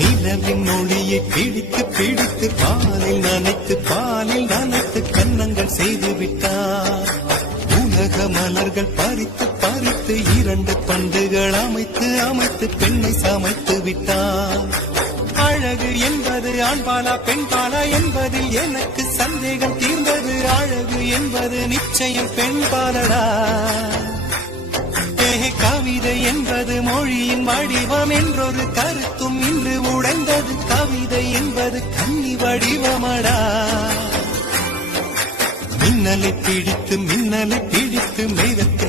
நிலவின் ஒளியை பிடித்து பிடித்து பாலில் நனைத்து கன்னங்கள் செய்து விட்டார். உலக மலர்கள் பறித்து பறித்து 2 பண்டுகள் அமைத்து பெண்ணை சமைத்து விட்டார். அழகு என்பது ஆண்பாலா பெண்பாலா என்பதில் எனக்கு சந்தேகம் தீர்ந்தது. அழகு என்பது நிச்சயம் பெண்பாலடா. கவிதை என்பது மொழியின் வடிவம் என்றொரு கருத்தும் இன்று உடைந்தது. கவிதை என்பது கன்னி வடிவமடா. மின்னலை பிடித்து மேகத்தை